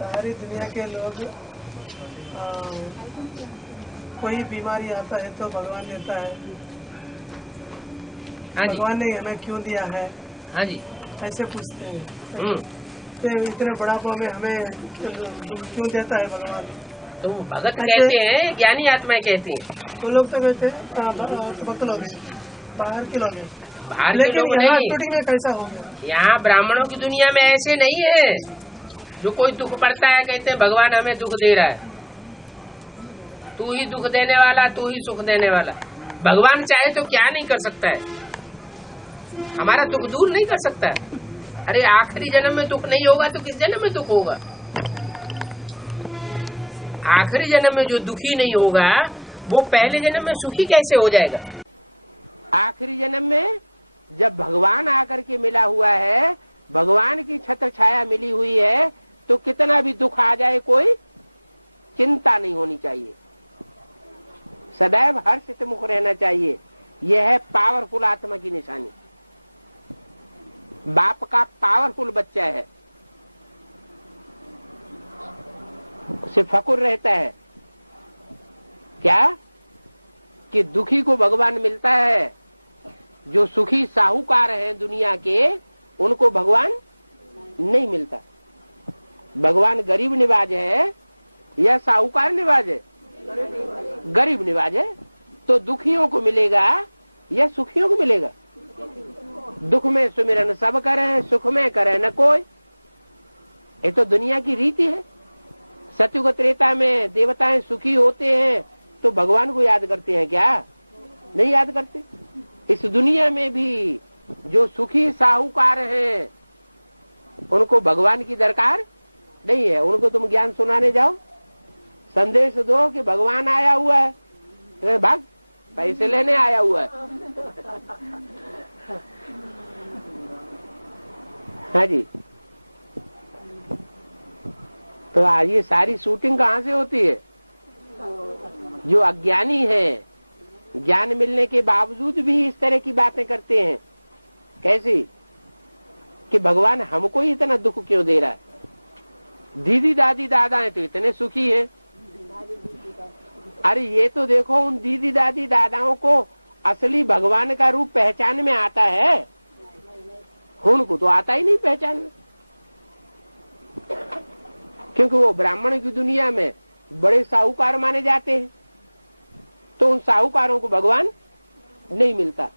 सारी दुनिया के लोग कोई बीमारी आता है तो भगवान देता है। हाँ जी, भगवान ने हमें क्यों दिया है, हाँ जी। ऐसे पूछते हैं। तो इतने बुढ़ापा में हमें क्यों देता है भगवान? तो भगत कहते हैं, ज्ञानी आत्माएं कहती हैं। वो लोग तो कहते हैं भक्त लोग हैं, बाहर के लोग हैं। बाहर के लेकिन लोग यहाँ नहीं, शूटिंग में कैसा हो गया? यहाँ ब्राह्मणों की दुनिया में ऐसे नहीं है। जो कोई दुख पड़ता है कहते हैं भगवान हमें दुख दे रहा है, तू ही दुख देने वाला, तू ही सुख देने वाला। भगवान चाहे तो क्या नहीं कर सकता है, हमारा दुख दूर नहीं कर सकता है। अरे आखिरी जन्म में दुख नहीं होगा तो किस जन्म में दुख होगा? आखिरी जन्म में जो दुखी नहीं होगा वो पहले जन्म में सुखी कैसे हो जाएगा? आखिरी जन्म में जब भगवान आकर के मिला हुआ है, भगवान की छत्र छाया मिली हुई है, तो कितना भी दुख आ जाए कोई चिंता नहीं होनी चाहिए, सदैव हर्षित मुख रहना चाहिए। यह है पावरफुल आत्मा की निशानी। बाप का पावरफुल बच्चा है, उसे फकुर रहता है क्या कि दुखी को भगवान मिलता है। जो सुखी साहूकार हैं दुनिया के, उनको भगवान नहीं मिलता। भगवान गरीब निवाज है या साहूकार निवाज है? गरीब निवाज है। तो दुखियों को मिलेगा या सुखियों को मिलेगा? दुख में सुमिरन सब करें, सुख में करे न कोई। ये तो दुनिया की रीति है। सतयुग त्रेता में देवताएं सुखी होते हैं तो भगवान को याद करते हैं क्या? नहीं याद करते। इस दुनिया में भी जो सुखी साहूकार हैं उनको भगवान की दरकार नहीं है। उनको तुम ज्ञान सुनाने जाओ, संदेश दो कि भगवान आया हुआ है, भाग पैसे लेने आया हुआ है। हाँ जी। तो आज ये सारी शूटिंग कहाँ से होती है? जो अज्ञानी है, ज्ञान मिलने के बावजूद भी इस तरह की बातें करते हैं। कैसी? कि भगवान हमको ही इतना दुख क्यों दे रहा है? दीदी दादी दादा हैं तो इतने सुखी हैं। अरे ये तो देखो, उन दीदी दादी दादाओं को असली भगवान का रूप पहचान में आता है, उनको तो आता ही नहीं पहचान में। क्योंकि वो ब्राह्मण की दुनिया में बड़े साहूकार माने जाते हैं, तो उन साहूकारों को भगवान नहीं मिलता।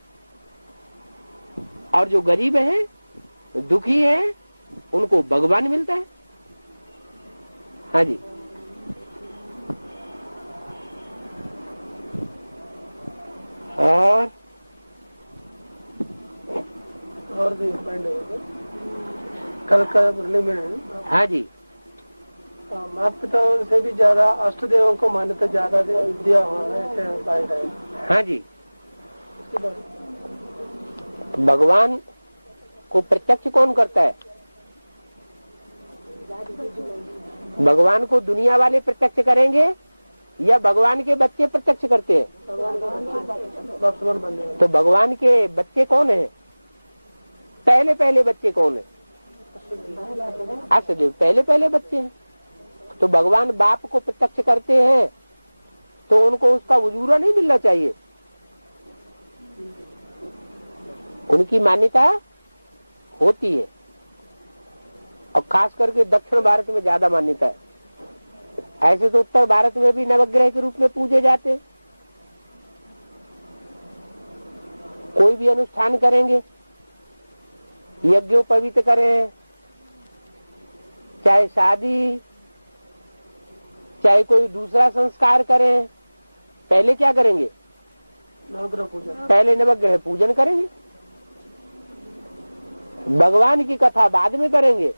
और जो गरीब हैं, दुखी हैं, उनको भगवान मिलता है। हाँ जी। और भी कल का मुरली में, हाँ जी, माता पिताओं से भी ज्यादा अष्ट देवों को मान्यता ज्यादा दिया हुआ है, ऐसे पाया गया। हाँ जी। भगवान को प्रत्यक्ष कौन करता है? भगवान को दुनिया वाले प्रत्यक्ष करेंगे या भगवान के बच्चे प्रत्यक्ष करते हैं? तो भगवान के बच्चे कौन हैं? पहले पहले बच्चे कौन है? अष्टदेव पहले पहले बच्चे हैं। तो भगवान बाप को प्रत्यक्ष करते हैं तो उनको उसका उजूरा नहीं मिलना चाहिए? उनकी मान्यता होती है, और खास करके दक्षिण भारत में ज्यादा मान्यता है। ऐसे तो उत्तर भारत में भी नवग्रह के रूप में पूजे जाते हैं। कोई भी अनुष्ठान करेंगे, यज्ञोपवीत करें, चाहे शादी, चाहे कोई दूसरा संस्कार करें, पहले क्या करेंगे? नवग्रह पूजन। पहले नवग्रह पूजन करेंगे। भगवान की कथा बाद में करेंगे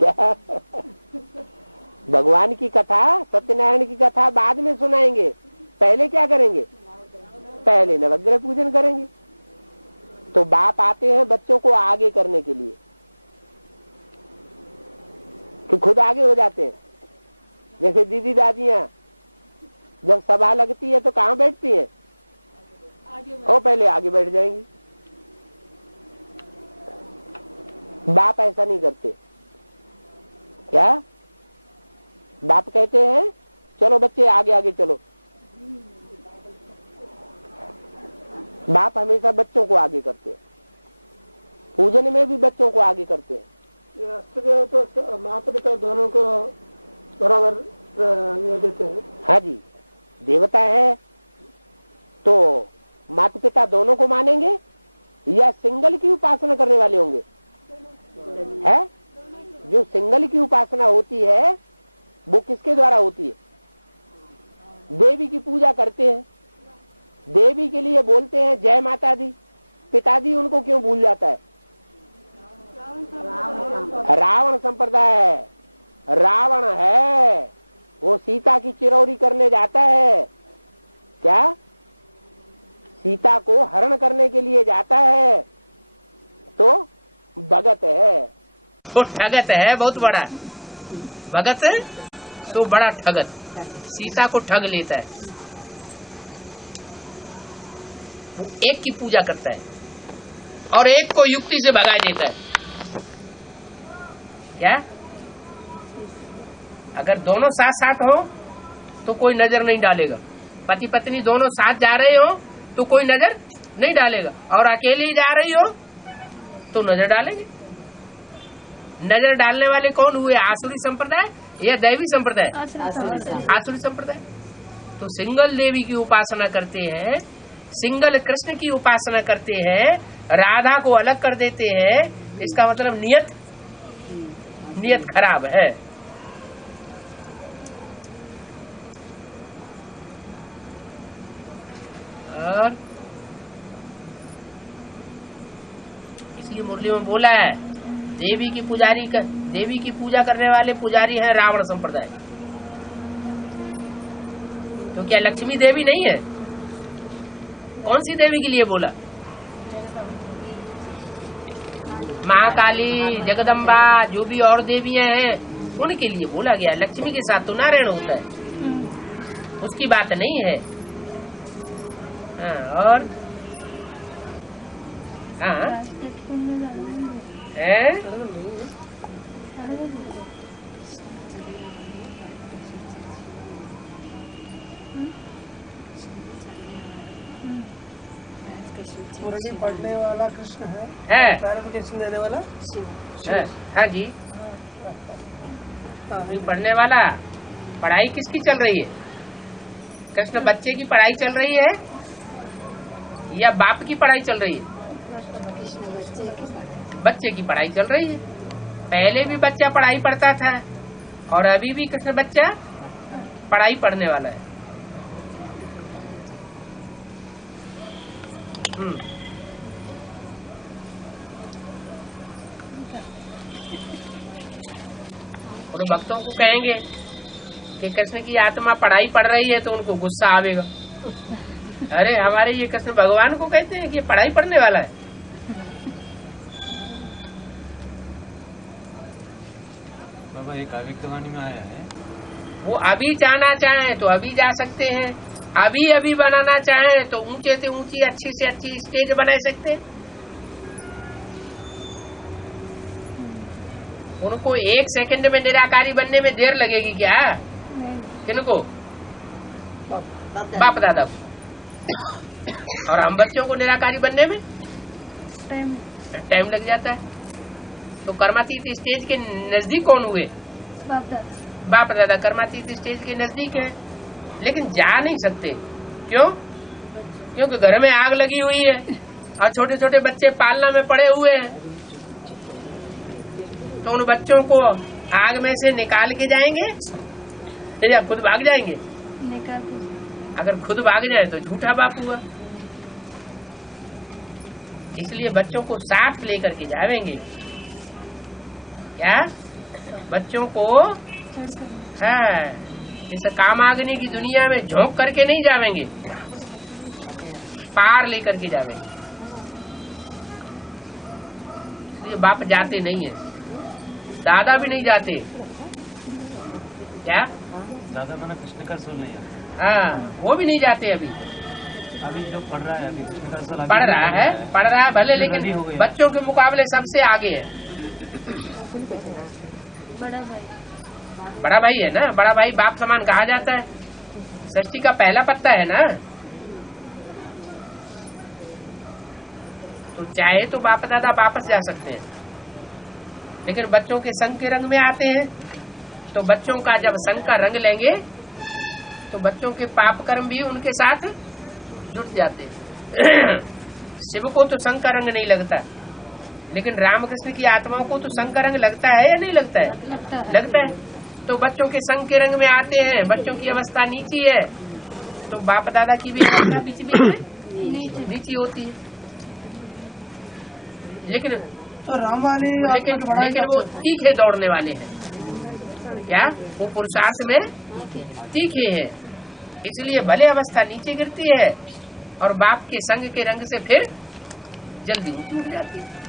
क्या? भगवान की कथा, सत्यनारायण की कथा बाद में सुनाएंगे, पहले क्या करेंगे? पहले नवग्रह पूजन करेंगे। तो बाप आते हैं बच्चों को आगे करने के लिए, कि खुद आगे हो जाते हैं। जैसे दीदी दादियां जब सभा लगती है तो कहाँ बैठती हैं? वो पहले आगे बैठ जाएंगी। बाप ऐसा नहीं करते। क्या बाप कहते हैं चलो बच्चे आगे आगे चलो, बाप हमेशा बच्चों को आगे करते हैं, पूजन में भी बच्चों को आगे करते हैं। ये अष्टदेव तो माता पिता दोनों को बराबर ये देते हैं। हाँ जी, देवता है तो माता पिता दोनों को मानेंगे या सिंगल की उपासना करने वाले होंगे? है जो सिंगल की उपासना होती है वो किसके द्वारा होती है? देवी की पूजा करते हैं, देवी के लिए बोलते हैं जय माता दी, पिताजी उनको क्यों भूल जाता है? रावण संप्रदाय है, रावण है, वो सीता की चिरौरी करने जाता है, क्या सीता को हरण करने के लिए जाता है, तो भगत है, तो ठगत है बहुत बड़ा, भगत है तो बड़ा ठगत, सीता को ठग लेता है। वो एक की पूजा करता है और एक को युक्ति से भगा देता है। क्या अगर दोनों साथ साथ हो तो कोई नजर नहीं डालेगा, पति पत्नी दोनों साथ जा रहे हो तो कोई नजर नहीं डालेगा, और अकेले ही जा रही हो तो नजर डालेंगे। नजर डालने वाले कौन हुए? आसुरी संप्रदाय या दैवी संप्रदाय? आसुरी संप्रदाय। तो सिंगल देवी की उपासना करते हैं, सिंगल कृष्ण की उपासना करते हैं, राधा को अलग कर देते हैं, इसका मतलब नियत खराब है। और इसलिए मुरली में बोला है देवी की पूजा करने वाले पुजारी हैं रावण संप्रदाय। तो क्या लक्ष्मी देवी नहीं है? कौन सी देवी के लिए बोला? महाकाली, जगदम्बा, जो भी और देवियां हैं उनके लिए बोला गया। लक्ष्मी के साथ तो नारायण होता है, उसकी बात नहीं है। हाँ, और हाँ मुरली पढ़ने वाला कृष्ण है, क्लैरिफिकेशन देने वाला है। हाँ जी, पढ़ने वाला। पढ़ाई किसकी चल रही है? कृष्ण बच्चे की पढ़ाई चल रही है या बाप की पढ़ाई चल रही है? बच्चे की पढ़ाई चल रही है। पहले भी बच्चा पढ़ाई पढ़ता था और अभी भी कृष्ण बच्चा पढ़ाई पढ़ने वाला है। और भक्तों को कहेंगे कि कृष्ण की आत्मा पढ़ाई पढ़ रही है तो उनको गुस्सा आवेगा। अरे हमारे ये कृष्ण भगवान को कहते हैं कि ये पढ़ाई पढ़ने वाला है। बाबा एक आविक्त वाणी में आया है, वो अभी जाना चाहे तो अभी जा सकते हैं, अभी बनाना चाहे तो ऊंचे से ऊंची अच्छी से अच्छी स्टेज बना सकते हैं। उनको एक सेकंड में निराकारी बनने में देर लगेगी क्या? किनको? बाप दादा को। और हम बच्चों को निराकारी बनने में टाइम लग जाता है। तो कर्मातीत स्टेज के नजदीक कौन हुए? बाप दादा कर्मातीत स्टेज के नजदीक है, लेकिन जा नहीं सकते। क्यों? क्योंकि घर में आग लगी हुई है और छोटे छोटे बच्चे पालना में पड़े हुए हैं। तो उन बच्चों को आग में से निकाल के जाएंगे या खुद भाग जाएंगे? अगर खुद भाग जाए तो झूठा बाप हुआ। इसलिए बच्चों को साथ लेकर के जाएंगे। क्या बच्चों को है इस कामाग्नि की दुनिया में झोंक करके नहीं जावेंगे, पार लेकर के जावेंगे। इसलिए बाप जाते नहीं है, दादा भी नहीं जाते। क्या दादा बना कृष्ण का रसूल नहीं है। हाँ, वो भी नहीं जाते। अभी जो पढ़ रहा है अभी कृष्ण का रसूल पढ़ रहा है भले, लेकिन बच्चों के मुकाबले सबसे आगे है। बड़ा भाई बड़ा भाई है ना, बड़ा भाई बाप समान कहा जाता है, सृष्टि का पहला पत्ता है ना। तो चाहे तो बाप दादा वापस जा सकते हैं, लेकिन बच्चों के संग के रंग में आते हैं, तो बच्चों का जब संग का रंग लेंगे तो बच्चों के पाप कर्म भी उनके साथ जुट जाते हैं। शिव को तो संग का रंग नहीं लगता, लेकिन रामकृष्ण की आत्माओं को तो संग का रंग लगता है या नहीं लगता है? लगता है। तो बच्चों के संग के रंग में आते हैं, बच्चों की अवस्था नीची है, तो बाप दादा की भी अवस्था बीच बीच में नीची होती है। लेकिन तो राम वाले लेकिन वो तीखे दौड़ने वाले हैं, क्या वो पुरुषार्थ में तीखे हैं, इसलिए भले अवस्था नीचे गिरती है और बाप के संग के रंग से फिर जल्दी ऊपर उठ जाती है।